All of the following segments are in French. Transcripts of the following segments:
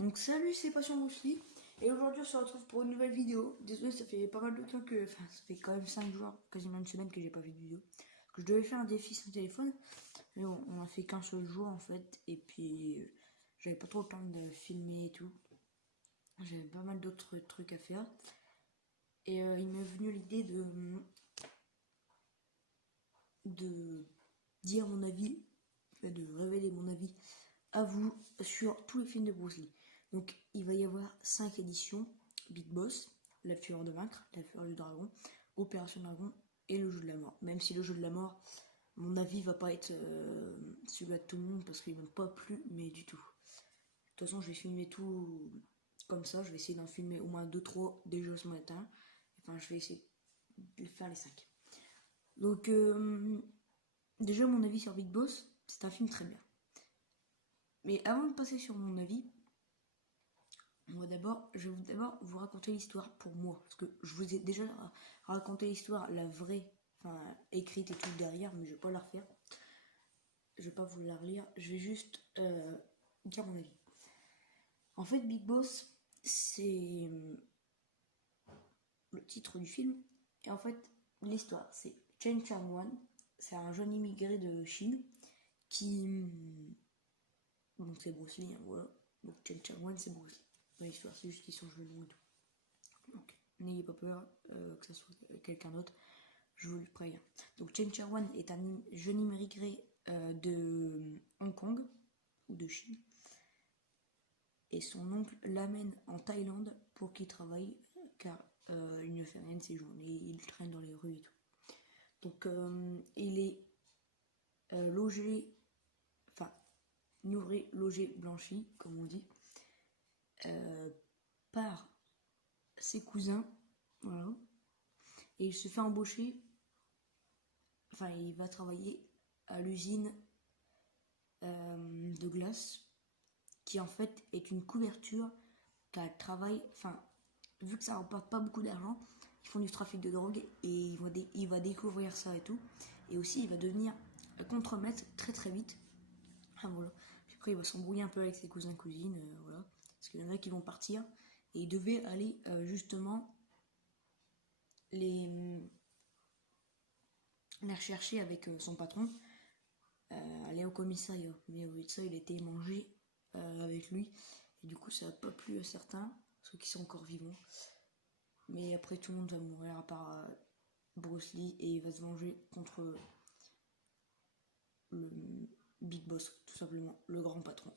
Donc salut, c'est Passion Bruce Lee. Et aujourd'hui on se retrouve pour une nouvelle vidéo. Désolé, ça fait pas mal de temps que... Enfin, ça fait quand même 5 jours, quasiment une semaine que j'ai pas fait de vidéo. Parce que je devais faire un défi sans téléphone. Mais on a fait qu'un seul jour en fait. Et puis j'avais pas trop le temps de filmer et tout. J'avais pas mal d'autres trucs à faire. Et il m'est venu l'idée de dire mon avis, de révéler mon avis à vous sur tous les films de Bruce Lee. Donc il va y avoir 5 éditions: Big Boss, La Fureur de Vaincre, La Fureur du Dragon, Opération Dragon et Le Jeu de la Mort. Même si Le Jeu de la Mort, mon avis va pas être celui de tout le monde parce qu'il m'a pas plu, mais du tout. De toute façon, je vais filmer tout comme ça. Je vais essayer d'en filmer au moins 2-3 déjà ce matin. Enfin, je vais essayer de faire les 5. Donc, déjà, mon avis sur Big Boss, c'est un film très bien. Mais avant de passer sur mon avis, je vais d'abord vous raconter l'histoire pour moi. Parce que je vous ai déjà raconté l'histoire, la vraie, enfin écrite et tout derrière, mais je vais pas la refaire. Je vais pas vous la relire, je vais juste dire mon avis. En fait, Big Boss, c'est le titre du film. Et en fait, l'histoire, c'est Chen Chang-wan, c'est un jeune immigré de Chine qui... Donc c'est Bruce Lee, hein, voilà. Donc Chen Chang-wan, c'est Bruce Lee. Dans l'histoire, c'est juste qu'ils sont jeunes et tout. Donc, n'ayez pas peur que ce soit quelqu'un d'autre, je vous le préviens. Donc, Chen Chang-wan est un jeune immigré de Hong Kong ou de Chine, et son oncle l'amène en Thaïlande pour qu'il travaille, car il ne fait rien de ses journées, il traîne dans les rues et tout. Donc, il est logé, enfin, nourri, logé, blanchi, comme on dit, par ses cousins, voilà. Et il se fait embaucher, enfin il va travailler à l'usine de glace, qui en fait est une couverture qu'elle travaille, enfin vu que ça rapporte pas beaucoup d'argent, ils font du trafic de drogue et il va découvrir ça et tout. Et aussi il va devenir contremaître très très vite. Ah, voilà. Puis après il va s'embrouiller un peu avec ses cousins cousines, voilà. Parce qu'il y en a qui vont partir et il devait aller justement les rechercher avec son patron, aller au commissariat. Mais au lieu de ça, il a été mangé avec lui. Et du coup, ça n'a pas plu à certains, ceux qui sont encore vivants. Mais après, tout le monde va mourir à part Bruce Lee, et il va se venger contre le Big Boss, tout simplement, le grand patron.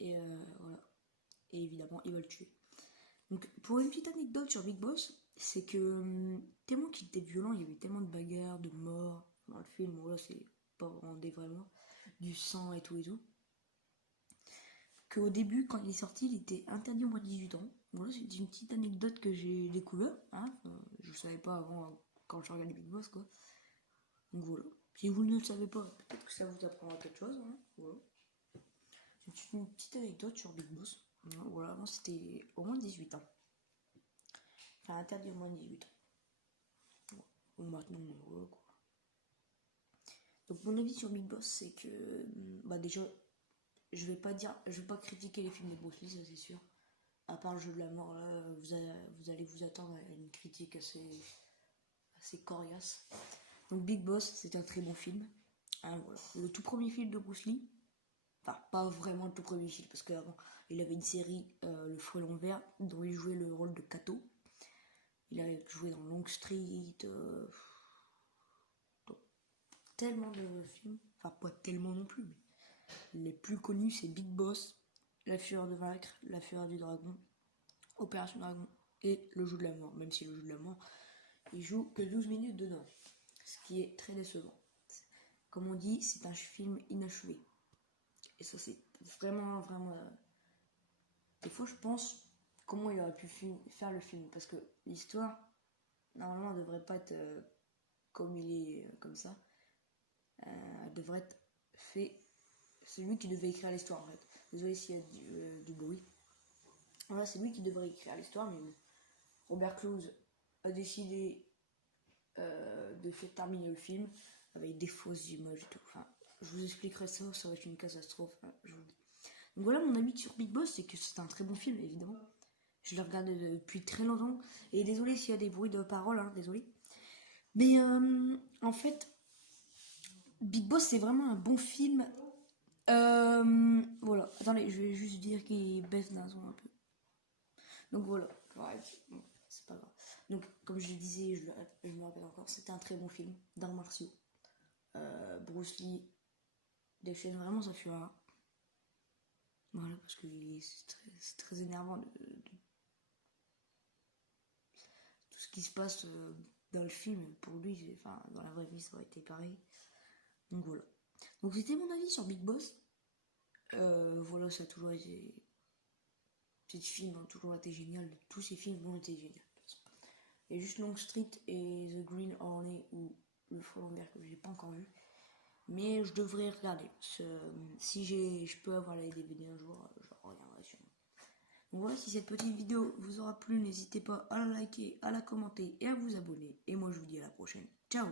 Et voilà. Et évidemment, il va le tuer. Donc, pour une petite anecdote sur Big Boss, c'est que tellement qu'il était violent, il y avait tellement de bagarres, de morts dans le film. Voilà, c'est pas vraiment des vrais morts, du sang et tout, qu'au début, quand il est sorti, il était interdit au moins de 18 ans. Voilà, c'est une petite anecdote que j'ai découvert, hein. Je ne savais pas avant, quand je regardais Big Boss, quoi. Donc voilà. Si vous ne le savez pas, peut-être que ça vous apprendra quelque chose, hein. Voilà. C'est une petite anecdote sur Big Boss. Voilà, avant c'était au moins 18 ans. Enfin, interdit au moins 18 ans. Bon, maintenant, voilà, quoi. Donc mon avis sur Big Boss, c'est que, bah déjà, je vais pas critiquer les films de Bruce Lee, ça c'est sûr. À part Le Jeu de la Mort, là, vous allez vous attendre à une critique assez coriace. Donc Big Boss, c'est un très bon film. Hein, voilà. Le tout premier film de Bruce Lee, enfin pas vraiment le tout premier film, parce qu'avant il avait une série, Le Frelon Vert, dont il jouait le rôle de Kato. Il a joué dans Long Street, tellement de films, enfin pas tellement non plus, mais les plus connus c'est Big Boss, La Fureur de Vaincre, La Fureur du Dragon, Opération Dragon et Le Jeu de la Mort. Même si Le Jeu de la Mort, il joue que 12 minutes dedans, ce qui est très décevant. Comme on dit, c'est un film inachevé. Et ça, c'est vraiment, vraiment... Des fois, je pense comment il aurait pu faire le film. Parce que l'histoire, normalement, elle devrait pas être comme il est, comme ça. Elle devrait être fait... C'est lui qui devait écrire l'histoire, en fait. Désolé s'il y a du bruit. Voilà, c'est lui qui devrait écrire l'histoire, mais bon. Robert Clouse a décidé de faire terminer le film avec des fausses images et tout. Enfin, je vous expliquerai ça, ça va être une catastrophe, hein, je vous le dis. Donc voilà mon avis sur Big Boss, c'est que c'est un très bon film évidemment. Je le regarde depuis très longtemps. Et désolé s'il y a des bruits de parole, hein, désolé. Mais en fait, Big Boss c'est vraiment un bon film. Voilà, attendez, je vais juste dire qu'il baisse d'un son un peu. Donc voilà, ouais, bon, c'est pas grave. Donc comme je le disais, je me rappelle encore, c'était un très bon film d'arts martiaux. Bruce Lee déchaîne vraiment sa fureur. Voilà, parce que c'est très énervant de tout ce qui se passe dans le film. Pour lui, enfin, dans la vraie vie, ça aurait été pareil. Donc voilà. Donc c'était mon avis sur Big Boss. Voilà, ça a toujours été. Ces films ont toujours été géniaux. Tous ces films ont été géniaux. Il y a juste Long Street et The Green Hornet ou Le Frelon Vert que je n'ai pas encore vu. Mais je devrais regarder. Si je peux avoir les DVD un jour, je regarderai sûrement. Donc voilà, si cette petite vidéo vous aura plu, n'hésitez pas à la liker, à la commenter et à vous abonner. Et moi je vous dis à la prochaine. Ciao!